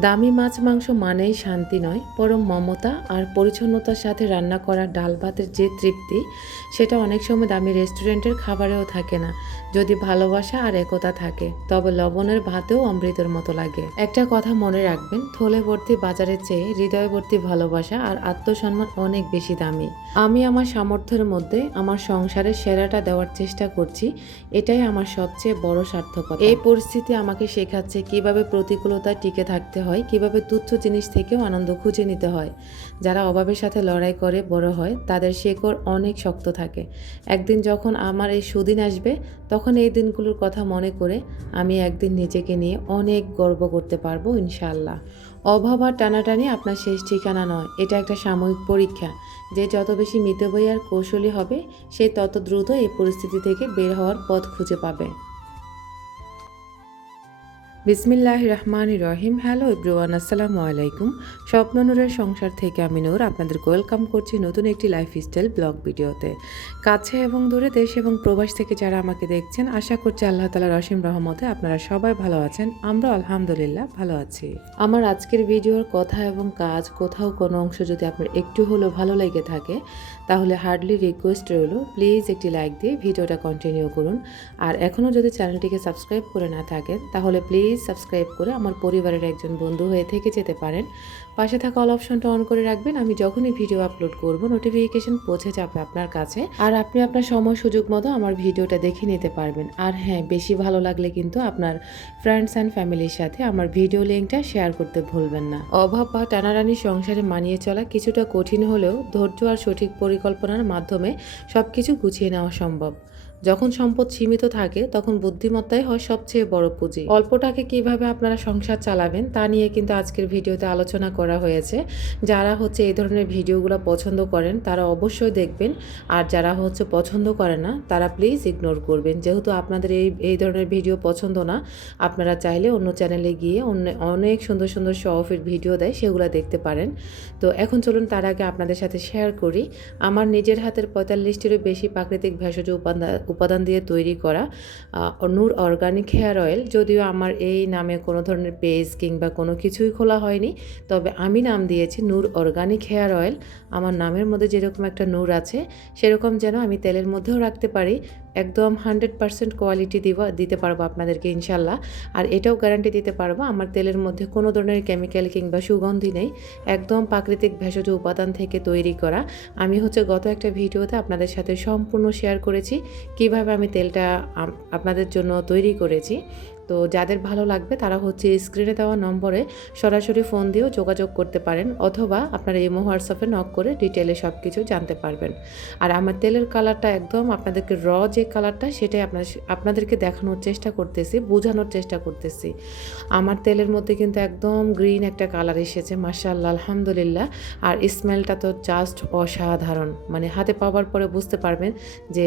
দামি মাছ মাংস মানেই শান্তি নয়, বরং মমতা আর পরিচ্ছন্নতার সাথে রান্না করা ডাল ভাতের যে তৃপ্তি, সেটা অনেক সময় দামি রেস্টুরেন্টের খাবারেও থাকে না। যদি ভালোবাসা আর একতা থাকে, তবে লবণের ভাতেও অমৃতের মতো লাগে। একটা কথা মনে রাখবেন, থলে ভর্তি বাজারের চেয়ে হৃদয় ভর্তি ভালোবাসা আর আত্মসম্মান অনেক বেশি দামি। আমি আমার সামর্থ্যের মধ্যে আমার সংসারের সেরাটা দেওয়ার চেষ্টা করছি, এটাই আমার সবচেয়ে বড় সার্থকতা। এই পরিস্থিতি আমাকে শেখাচ্ছে কিভাবে প্রতিকূলতায় টিকে থাকতে হয়, কিভাবে তুচ্ছ জিনিস থেকেও আনন্দ খুঁজে নিতে হয়। যারা অভাবের সাথে লড়াই করে বড় হয়, তাদের শেকড় অনেক শক্ত থাকে। একদিন যখন আমার এই সুদিন আসবে, তখন এই দিনগুলোর কথা মনে করে আমি একদিন নিজেকে নিয়ে অনেক গর্ব করতে পারবো ইনশাআল্লাহ। অভাব আর টানাটানি আপনার শেষ ঠিকানা নয়, এটা একটা সাময়িক পরীক্ষা। যে যত বেশি মিতব্যয়ী আর কৌশলী হবে, সে তত দ্রুত এই পরিস্থিতি থেকে বের হওয়ার পথ খুঁজে পাবে। বিসমিল্লাহির রহমানির রহিম। হ্যালো এভরিওয়ান, আসসালামু আলাইকুম। স্বপ্ন নূরের সংসার থেকে আমি নূর আপনাদেরকে ওয়েলকাম করছি নতুন একটি লাইফস্টাইল ব্লগ ভিডিওতে। কাছে এবং দূরে, দেশ এবং প্রবাস থেকে যারা আমাকে দেখছেন, আশা করছি আল্লাহ তাআলার অসীম রহমতে আপনারা সবাই ভালো আছেন। আমরা আলহামদুলিল্লাহ ভালো আছি। আমার আজকের ভিডিওর কথা এবং কাজ কোথাও কোনো অংশ যদি আপনার একটু হলেও ভালো লেগে থাকে, তাহলে হার্ডলি রিকোয়েস্ট রইল, প্লিজ একটি লাইক দিয়ে ভিডিওটা কন্টিনিউ করুন। আর এখনও যদি চ্যানেলটিকে সাবস্ক্রাইব করে না থাকেন, তাহলে প্লিজ সাবস্ক্রাইব করে আমার পরিবারের একজন বন্ধু হয়ে থেকে যেতে পারেন। পাশে থাকা অল অপশনটা অন করে রাখবেন, আমি যখনই ভিডিও আপলোড করব নোটিফিকেশন পৌঁছে যাবে আপনার কাছে, আর আপনি আপনার সময় সুযোগ মতো আমার ভিডিওটা দেখে নিতে পারবেন। আর হ্যাঁ, বেশি ভালো লাগলে কিন্তু আপনার ফ্রেন্ডস অ্যান্ড ফ্যামিলির সাথে আমার ভিডিও লিঙ্কটা শেয়ার করতে ভুলবেন না। অভাব বা টানাটানি সংসারে মানিয়ে চলা কিছুটা কঠিন হলেও ধৈর্য আর সঠিক পরিকল্পনার মাধ্যমে সব কিছু গুছিয়ে নেওয়া সম্ভব। যখন সম্পদ সীমিত থাকে, তখন বুদ্ধিমত্তাই হয় সবচেয়ে বড় পুঁজি। অল্পটাকে কিভাবে আপনারা সংসার চালাবেন তা নিয়ে কিন্তু আজকের ভিডিওতে আলোচনা করা হয়েছে। যারা এই ধরনের ভিডিওগুলো পছন্দ করেন, তারা অবশ্যই দেখবেন। আর যারা পছন্দ করে না, তারা প্লিজ ইগনোর করবেন। যেহেতু আপনাদের এই ধরনের ভিডিও পছন্দ না, আপনারা চাইলে অন্য চ্যানেলে গিয়ে অনেক সুন্দর সুন্দর শো অফের ভিডিও দেয়, সেগুলো দেখতে পারেন। তো এখন চলুন তার আগে আপনাদের সাথে শেয়ার করি আমার নিজের হাতের 45টিরও বেশি প্রাকৃতিক ভেষজ উপাদান দিয়ে তৈরি করা নূর অর্গানিক হেয়ার অয়েল। যদিও আমার এই নামে কোনো ধরনের পেজ কিংবা কোনো কিছুই খোলা হয়নি, তবে আমি নাম দিয়েছি নূর অর্গানিক হেয়ার অয়েল। আমার নামের মধ্যে যেরকম একটা নূর আছে, সেরকম যেন আমি তেলের মধ্যেও রাখতে পারি। একদম 100% কোয়ালিটি দিতে পারবো আপনাদেরকে ইনশাল্লাহ। আর এটাও গ্যারান্টি দিতে পারবো, আমার তেলের মধ্যে কোনো ধরনের কেমিক্যাল কিংবা সুগন্ধি নেই, একদম প্রাকৃতিক ভেষজ উপাদান থেকে তৈরি করা। আমি গত একটা ভিডিওতে আপনাদের সাথে সম্পূর্ণ শেয়ার করেছি কিভাবে আমি তেলটা আপনাদের জন্য তৈরি করেছি। তো যাদের ভালো লাগবে তারা স্ক্রিনে দেওয়া নম্বরে সরাসরি ফোন দিয়েও যোগাযোগ করতে পারেন, অথবা আপনারা ইমো হোয়াটসঅ্যাপে নক করে ডিটেলে সব কিছু জানতে পারবেন। আর আমার তেলের কালারটা একদম আপনাদেরকে যে কালারটা, সেটাই আপনাদেরকে দেখানোর চেষ্টা করতেছি, বোঝানোর চেষ্টা করতেছি। আমার তেলের মধ্যে কিন্তু একদম গ্রিন একটা কালার এসেছে, মাশাআল্লাহ, আলহামদুলিল্লাহ। আর স্মেলটা তো জাস্ট অসাধারণ, মানে হাতে পাওয়ার পরে বুঝতে পারবেন যে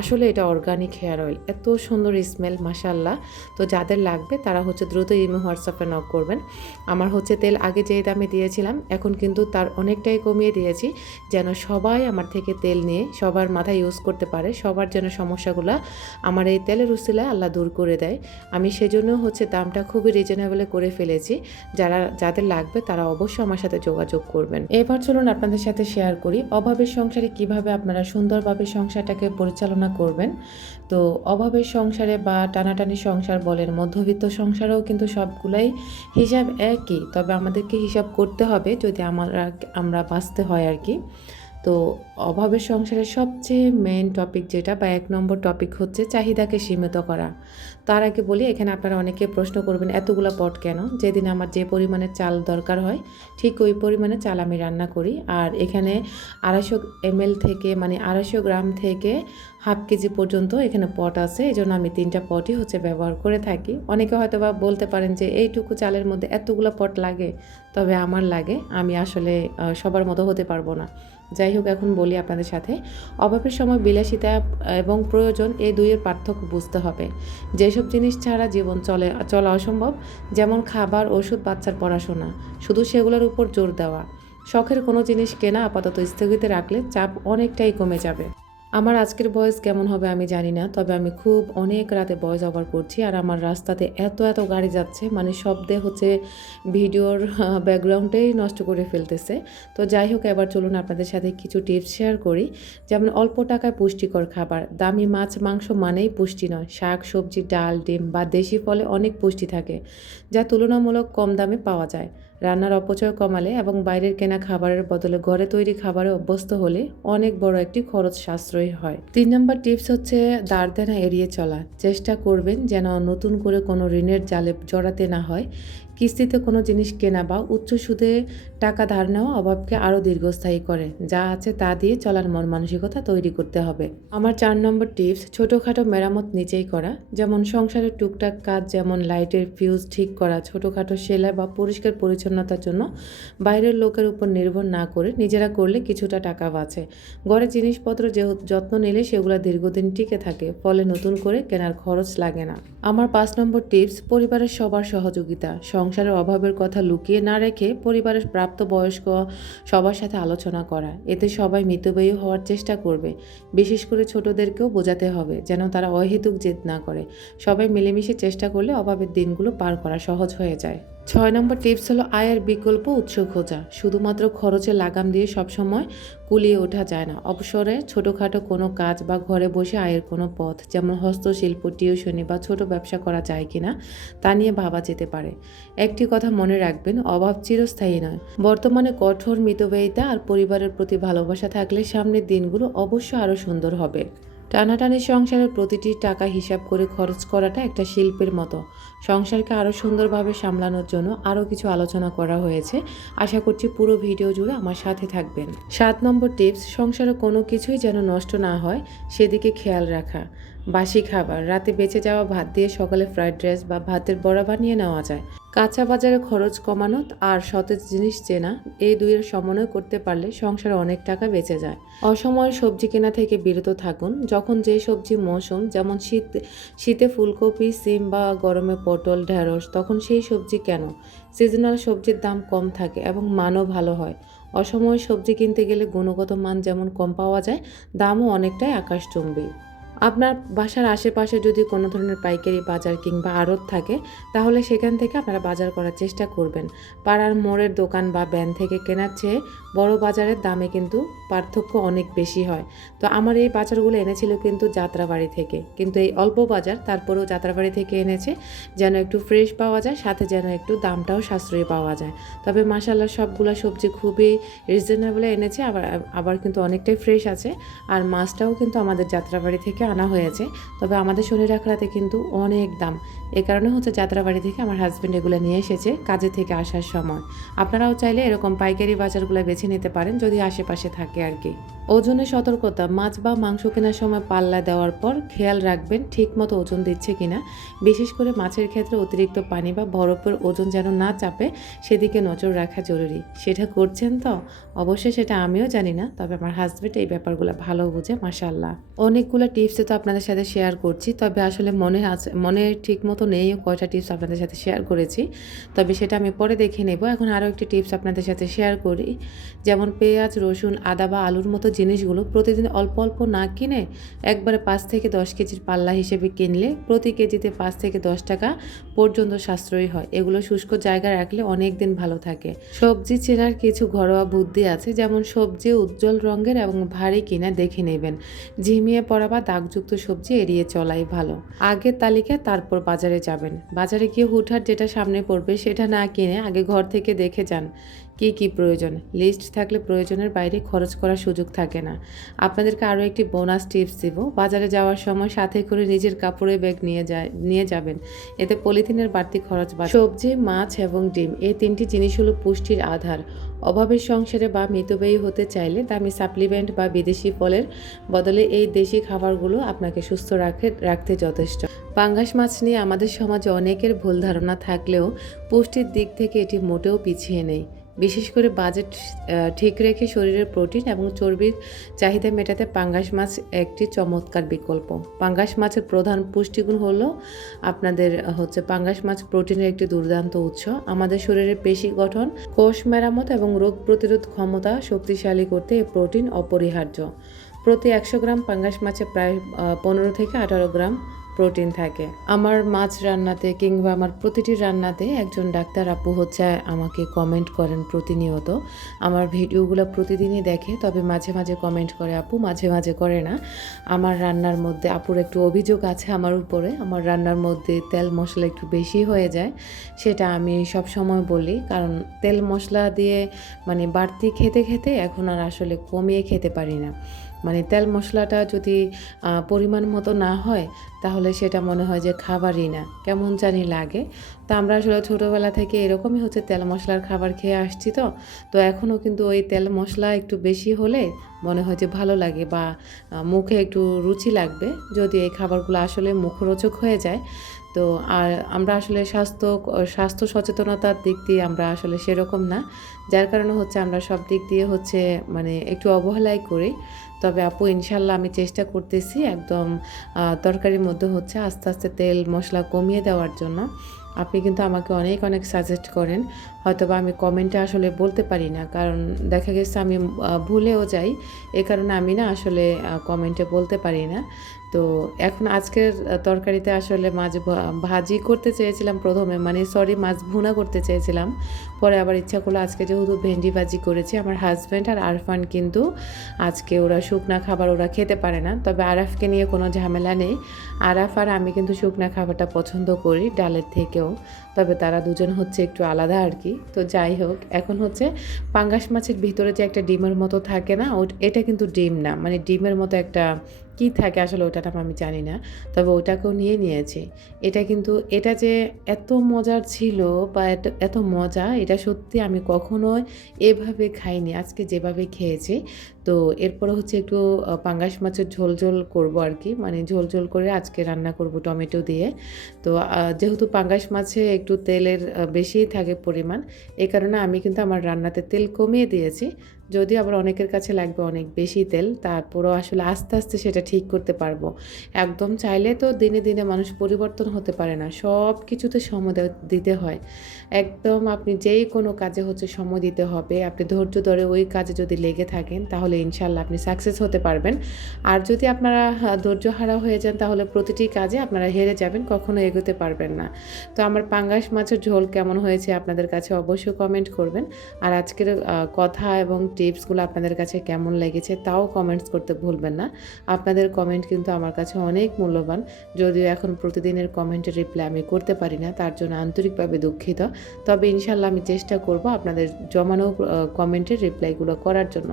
আসলে এটা অর্গানিক হেয়ার অয়েল। এত সুন্দর স্মেল, মাশাআল্লাহ। তো যাদের লাগবে তারা দ্রুত ইমো হোয়াটসঅ্যাপে নক করবেন। আমার তেল আগে যে দামে দিয়েছিলাম, এখন কিন্তু তার অনেকটাই কমিয়ে দিয়েছি, যেন সবাই আমার থেকে তেল নিয়ে সবার মাথায় ইউজ করতে পারে, সবার যেন সমস্যাগুলো আমার এই তেলের উসিলায় আল্লাহ দূর করে দেয়। আমি সেজন্য দামটা খুবই রিজনেবলে করে ফেলেছি। যাদের লাগবে তারা অবশ্যই আমার সাথে যোগাযোগ করবেন। এবার চলুন আপনাদের সাথে শেয়ার করি অভাবের সংসারে কিভাবে আপনারা সুন্দরভাবে সংসারটাকে পরিচালনা করবেন। তো অভাবের সংসারে বা টানাটানি সংসার বলেন, মধ্যবিত্ত সংসারেও কিন্তু সবগুলাই হিসাব একই, তবে আমাদেরকে হিসাব করতে হবে যদি আমরা বাঁচতে হয় আর কি। তো অভাবের সংসারের সবচেয়ে মেইন টপিক যেটা বা 1 নম্বর টপিক চাহিদাকে সীমিত করা। তার আগে বলি, এখানে আপনারা অনেকে প্রশ্ন করবেন এতগুলো পট কেন? যেদিন আমার যে পরিমাণে চাল দরকার হয়, ঠিক ওই পরিমাণে চাল আমি রান্না করি। আর এখানে 250 ml থেকে, মানে 250 গ্রাম থেকে হাফ কেজি পর্যন্ত এখানে পট আছে, এই জন্য আমি 3টা পটই ব্যবহার করে থাকি। অনেকে হয়তো বা বলতে পারেন যে এইটুকু চালের মধ্যে এতগুলো পট লাগে, তবে আমার লাগে, আমি আসলে সবার মতো হতে পারবো না। যাই হোক, এখন বলি আপনাদের সাথে, অভাবের সময় বিলাসিতা এবং প্রয়োজন, এই দুইয়ের পার্থক্য বুঝতে হবে। যেসব জিনিস ছাড়া জীবন চলা অসম্ভব, যেমন খাবার, ওষুধ, বাচ্চার পড়াশোনা, শুধু সেগুলোর উপর জোর দেওয়া। শখের কোনো জিনিস কেনা আপাতত স্থগিত রাখলে চাপ অনেকটাই কমে যাবে। আমার আজকের ভয়েস কেমন হবে আমি জানি না। তবে আমি খুব অনেক রাতে ভয়েস ওভার করছি। আর আমার রাস্তাতে এত গাড়ি যাচ্ছে মানে শব্দে হচ্ছে ভিডিওর ব্যাকগ্রাউন্ডটাই নষ্ট করে ফেলতেছে। তো যাই হোক এবার চলুন আপনাদের সাথে কিছু টিপস শেয়ার করি। যেমন অল্প টাকায় পুষ্টিকর খাবার। দামি মাছ, মাংস মানেই পুষ্টি নয়। শাক, সবজি, ডাল, ডিম বা দেশি ফলে অনেক পুষ্টি থাকে, যা তুলনামূলক কম দামে পাওয়া যায়। রান্নার অপচয় কমালে এবং বাইরের কেনা খাবারের বদলে ঘরে তৈরি খাবারে অভ্যস্ত হলে অনেক বড় একটি খরচ সাশ্রয়ী হয়। ৩ নম্বর টিপস হচ্ছে দাঁড় দেনা এড়িয়ে চলা। চেষ্টা করবেন যেন নতুন করে কোনো ঋণের জালে জড়াতে না হয়। কিস্তিতে কোনো জিনিস কেনা বা উচ্চ সুদে টাকা ধার নেওয়া অভাবকে আরও দীর্ঘস্থায়ী করে। যা আছে তা দিয়ে চলার মন মানসিকতা তৈরি করতে হবে। আমার ৪ নম্বর টিপস ছোটোখাটো মেরামত নিজেই করা। যেমন সংসারের টুকটাক কাজ, যেমন লাইটের ফিউজ ঠিক করা, ছোটোখাটো সেলাই বা পরিষ্কার পরিচ্ছন্নতার জন্য বাইরের লোকের উপর নির্ভর না করে নিজেরা করলে কিছুটা টাকা বাঁচে। ঘরে জিনিসপত্র যে যত্ন নিলে সেগুলো দীর্ঘদিন টিকে থাকে, ফলে নতুন করে কেনার খরচ লাগে না। আমার ৫ নম্বর টিপস পরিবারের সবার সহযোগিতা। সংসারের অভাবের কথা লুকিয়ে না রেখে পরিবারের প্রাপ্তবয়স্ক সবার সাথে আলোচনা করা। এতে সবাই মিতব্যয়ী হওয়ার চেষ্টা করবে। বিশেষ করে ছোটদেরকেও বোঝাতে হবে যেন তারা অহেতুক জেদ না করে। সবাই মিলেমিশে চেষ্টা করলে অভাবের দিনগুলো পার করা সহজ হয়ে যায়। ৬ নম্বর টিপস হলো আয়ের বিকল্প উৎস খোঁজা। শুধুমাত্র খরচে লাগাম দিয়ে সবসময় কুলিয়ে ওঠা যায় না। অবসরে ছোটোখাটো কোনো কাজ বা ঘরে বসে আয়ের কোনো পথ, যেমন হস্তশিল্প, টিউশনি বা ছোট ব্যবসা করা যায় কিনা তা নিয়ে ভাবা যেতে পারে। একটি কথা মনে রাখবেন, অভাব চিরস্থায়ী নয়। বর্তমানে কঠোর মিতব্যয়িতা আর পরিবারের প্রতি ভালোবাসা থাকলে সামনের দিনগুলো অবশ্যই আরও সুন্দর হবে। টানাটানি সংসারের প্রতিটি টাকা হিসাব করে খরচ করাটা একটা শিল্পের মতো। সংসারকে আরও সুন্দরভাবে সামলানোর জন্য আরও কিছু আলোচনা করা হয়েছে। আশা করছি পুরো ভিডিও জুড়ে আমার সাথে থাকবেন। ৭ নম্বর টিপস সংসারে কোনো কিছুই যেন নষ্ট না হয় সেদিকে খেয়াল রাখা। বাসি খাবার, রাতে বেঁচে যাওয়া ভাত দিয়ে সকালে ফ্রাইড রাইস বা ভাতের বড়া বানিয়ে নেওয়া যায়। কাঁচা বাজারে খরচ কমানো আর সতেজ জিনিস চেনা, এই দুইয়ের সমন্বয় করতে পারলে সংসারে অনেক টাকা বেঁচে যায়। অসময়ে সবজি কেনা থেকে বিরত থাকুন। যখন যে সবজি মৌসুম, যেমন শীতে ফুলকপি, সিম বা গরমে পটল, ঢেঁড়স, তখন সেই সবজি কেন। সিজনাল সবজির দাম কম থাকে এবং মানও ভালো হয়। অসময়ে সবজি কিনতে গেলে গুণগত মান যেমন কম পাওয়া যায়, দামও অনেকটাই আকাশচুম্বী। আপনার বাসার আশেপাশে যদি কোনো ধরনের পাইকারি বাজার কিংবা আড়ত থাকে, তাহলে সেখান থেকে আপনারা বাজার করার চেষ্টা করবেন। পাড়ার মোড়ের দোকান বা ভ্যান থেকে কেনার চেয়ে বড় বাজারের দামে কিন্তু পার্থক্য অনেক বেশি হয়। তো আমার এই বাজারগুলো এনেছিল কিন্তু যাত্রাবাড়ি থেকে, কিন্তু এই অল্প বাজার তারপরেও যাত্রাবাড়ি থেকে এনেছে যেন একটু ফ্রেশ পাওয়া যায়, সাথে যেন একটু দামটাও সাশ্রয়ী পাওয়া যায়। তবে মাশাআল্লাহ সবগুলো সবজি খুবই রিজনেবলে এনেছে, আবার কিন্তু অনেকটাই ফ্রেশ আছে। আর মাছটাও কিন্তু আমাদের যাত্রাবাড়ি থেকে আনা হয়েছে। তবে আমাদের শনি রাখরাতে কিন্তু অনেক দাম। এ কারণে হচ্ছে যাত্রাবাড়ি থেকে আমার হাজব্যান্ড এগুলো নিয়ে এসেছে কাজে থেকে আসার সময়। আপনারাও চাইলে এরকম পাইকারি বাজারগুলো বেছে নিতে পারেন যদি আশেপাশে থাকে আর কি। ওজনে সতর্কতা, মাছ বা মাংস কেনার সময় পাল্লা দেওয়ার পর খেয়াল রাখবেন ঠিকমতো ওজন দিচ্ছে কিনা। বিশেষ করে মাছের ক্ষেত্রে অতিরিক্ত পানি বা বরফের ওজন যেন না চাপে সেদিকে নজর রাখা জরুরি। সেটা করছেন তো? অবশ্যই সেটা আমিও জানি না, তবে আমার হাজব্যান্ড এই ব্যাপারগুলো ভালো বুঝে মাশাআল্লাহ। অনেকগুলো টিপসে তো আপনাদের সাথে শেয়ার করছি, তবে আসলে মনে ঠিক মতো নেই কয়টা টিপস আপনাদের সাথে শেয়ার করেছি। তবে সেটা আমি পরে দেখে নেব। এখন আরও একটি টিপস আপনাদের সাথে শেয়ার করি। যেমন পেঁয়াজ, রসুন, আদা বা আলুর মতো জিনিসগুলো প্রতিদিন অল্প অল্প না কিনে একবারে ৫ থেকে ১০ কেজির পাল্লা হিসেবে কিনলে প্রতি কেজিতে ৫ থেকে ১০ টাকা পর্যন্ত সাশ্রয়ী হয়। এগুলো শুষ্ক জায়গায় রাখলে অনেক দিন ভালো থাকে। সবজি চেনার কিছু ঘরোয়া বুদ্ধি আছে, যেমন সবজি উজ্জ্বল রঙের এবং ভারী কিনা দেখে নেবেন। ঝিমিয়ে পড়া বা দাগযুক্ত সবজি এড়িয়ে চলাই ভালো। আগের তালিকায় তারপর বাজারে যাবেন। বাজারে গিয়ে হুটহাট যেটা সামনে পড়বে সেটা না কিনে আগে ঘর থেকে দেখে যান কি প্রয়োজন। লিস্ট থাকলে প্রয়োজনের বাইরে খরচ করার সুযোগ থাকে না। আপনাদেরকে আরও একটি বোনাস টিপস দেব। বাজারে যাওয়ার সময় সাথে করে নিজের কাপড়ের ব্যাগ নিয়ে যাবেন। এতে পলিথিনের বাড়তি খরচ বাঁচে। সবজি, মাছ এবং ডিম, এই 3টি জিনিস হলো পুষ্টির আধার। অভাবের সংসারে বা মিতব্যয়ী হতে চাইলে দামি সাপ্লিমেন্ট বা বিদেশি ফলের বদলে এই দেশি খাবারগুলো আপনাকে সুস্থ রাখতে যথেষ্ট। পাঙ্গাস মাছ নিয়ে আমাদের সমাজে অনেকের ভুল ধারণা থাকলেও পুষ্টির দিক থেকে এটি মোটেও পিছিয়ে নেই। বিশেষ করে বাজেট ঠিক রেখে শরীরের প্রোটিন এবং চর্বির চাহিদা মেটাতে পাঙ্গাস মাছ একটি চমৎকার বিকল্প। পাঙ্গাস মাছের প্রধান পুষ্টিগুণ হলো আপনাদের পাঙ্গাস মাছ প্রোটিনের একটি দুর্দান্ত উৎস। আমাদের শরীরের পেশি গঠন, কোষ মেরামত এবং রোগ প্রতিরোধ ক্ষমতা শক্তিশালী করতে এই প্রোটিন অপরিহার্য। প্রতি 100 গ্রাম পাঙ্গাস মাছে প্রায় 15 থেকে 18 গ্রাম প্রোটিন থাকে। আমার মাছ রান্নাতে কিংবা আমার প্রতিটি রান্নাতে একজন ডাক্তার আপু হচ্ছে আমাকে কমেন্ট করেন প্রতিনিয়ত। আমার ভিডিওগুলো প্রতিদিনই দেখে, তবে মাঝে মাঝে কমেন্ট করে আপু, মাঝে মাঝে করে না। আমার রান্নার মধ্যে আপুর একটু অভিযোগ আছে আমার উপরে, আমার রান্নার মধ্যে তেল মশলা একটু বেশি হয়ে যায়। সেটা আমি সব সময় বলি, কারণ তেল মশলা দিয়ে মানে বাড়তি খেতে খেতে এখন আর আসলে কমিয়ে খেতে পারি না। মানে তেল মশলাটা যদি পরিমাণ মতো না হয় তাহলে সেটা মনে হয় যে খাবারই না, কেমন জানি লাগে। তা আমরা আসলে ছোটোবেলা থেকে এরকমই হচ্ছে তেল মশলার খাবার খেয়ে আসছি, তো এখনও কিন্তু ওই তেল মশলা একটু বেশি হলে মনে হয় যে ভালো লাগে বা মুখে একটু রুচি লাগবে, যদি এই খাবারগুলো আসলে মুখরোচক হয়ে যায়। তো আর আমরা আসলে স্বাস্থ্য সচেতনতার দিক দিয়ে আমরা আসলে সেরকম না, যার কারণে হচ্ছে আমরা সব দিক দিয়ে হচ্ছে মানে একটু অবহেলাই করি। তবে আপু ইনশাল্লাহ আমি চেষ্টা করতেছি একদম তরকারির মধ্যে হচ্ছে আস্তে আস্তে তেল মশলা কমিয়ে দেওয়ার জন্য। আপনি কিন্তু আমাকে অনেক অনেক সাজেস্ট করেন, হয়তোবা আমি কমেন্টে আসলে বলতে পারি না, কারণ দেখা গেছে আমি ভুলেও যাই, এ কারণে আমি না আসলে কমেন্টে বলতে পারি না। তো এখন আজকের তরকারিতে আসলে মাছ ভাজি করতে চেয়েছিলাম প্রথমে, মানে সরি মাছ ভুনা করতে চেয়েছিলাম, পরে আবার ইচ্ছা করলো আজকে যেহেতু ভেন্ডি ভাজি করেছি। আমার হাজব্যান্ড আর আরফান কিন্তু আজকে ওরা শুকনা খাবার ওরা খেতে পারে না, তবে আরাফকে নিয়ে কোনো ঝামেলা নেই। আরাফ আর আমি কিন্তু শুকনা খাবারটা পছন্দ করি ডালের থেকেও, তবে তারা দুজন হচ্ছে একটু আলাদা আর কি। তো যাই হোক, এখন হচ্ছে পাঙ্গাস মাছের ভিতরে যে একটা ডিমের মতো থাকে না, এটা কিন্তু ডিম না, মানে ডিমের মতো একটা কি থাকে আসলে ওটার নাম আমি জানি না, তবে ওটাকেও নিয়েছি। এটা যে এত মজার ছিল বা এত মজা, এটা সত্যি আমি কখনোই এভাবে খাইনি, আজকে যেভাবে খেয়েছি। তো এরপরে হচ্ছে একটু পাঙ্গাস মাছের ঝোল ঝোল করবো আর কি, মানে ঝোল ঝোল করে আজকে রান্না করব টমেটো দিয়ে। তো যেহেতু পাঙ্গাস মাছে একটু তেলের বেশিই থাকে পরিমাণ, এই কারণে আমি কিন্তু আমার রান্নাতে তেল কমিয়ে দিয়েছি। যদিও আবার অনেকের কাছে লাগবে অনেক বেশি তেল, তারপরও আসলে আস্তে আস্তে সেটা ঠিক করতে পারবো। একদম চাইলে তো দিনে দিনে মানুষ পরিবর্তন হতে পারে না, সব কিছুতে সময় দিতে হয়। একদম আপনি যেই কোনো কাজে হচ্ছে সময় দিতে হবে, আপনি ধৈর্য ধরে ওই কাজে যদি লেগে থাকেন তাহলে ইনশাল্লাহ আপনি সাকসেস হতে পারবেন। আর যদি আপনারা ধৈর্য হারা হয়ে যান তাহলে প্রতিটি কাজে আপনারা হেরে যাবেন, কখনো এগোতে পারবেন না। তো আমার পাঙ্গাস মাছের ঝোল কেমন হয়েছে আপনাদের কাছে অবশ্যই কমেন্ট করবেন। আর আজকের কথা এবং টিপসগুলো আপনাদের কাছে কেমন লেগেছে তাও কমেন্টস করতে ভুলবেন না। আপনাদের কমেন্ট কিন্তু আমার কাছে অনেক মূল্যবান, যদিও এখন প্রতিদিনের কমেন্টের রিপ্লাই আমি করতে পারি না, তার জন্য আন্তরিকভাবে দুঃখিত। তবে ইনশাল্লাহ আমি চেষ্টা করব আপনাদের জমানো কমেন্টের রিপ্লাইগুলো করার জন্য।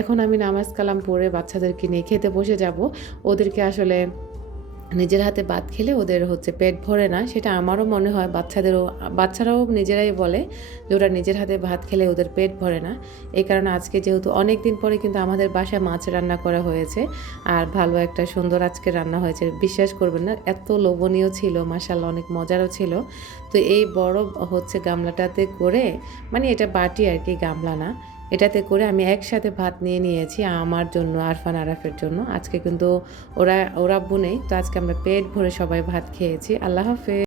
এখন আমি নামাজ কালাম পড়ে বাচ্চাদেরকে নিয়ে খেতে বসে যাব। ওদেরকে আসলে নিজের হাতে ভাত খেলে ওদের হচ্ছে পেট ভরে না, সেটা আমারও মনে হয়, বাচ্চারাও নিজেরাই বলে যে ওরা নিজের হাতে ভাত খেলে ওদের পেট ভরে না। এই কারণে আজকে যেহেতু অনেক দিন পরে কিন্তু আমাদের বাসায় মাছ রান্না করা হয়েছে, আর ভালো একটা সুন্দর আজকে রান্না হয়েছে, বিশ্বাস করবেন না এত লোভনীয় ছিল, মাশাআল্লাহ অনেক মজারও ছিল। তো এই বড় হচ্ছে গামলাটাতে করে, মানে এটা বাটি আর কি, গামলা না, এটাতে করে আমি একসাথে ভাত নিয়েছি আমার জন্য, আরফান আরাফের জন্য। আজকে কিন্তু ওরা আব্বু নেই, তো আজকে আমরা পেট ভরে সবাই ভাত খেয়েছি। আল্লাহ হাফেজ।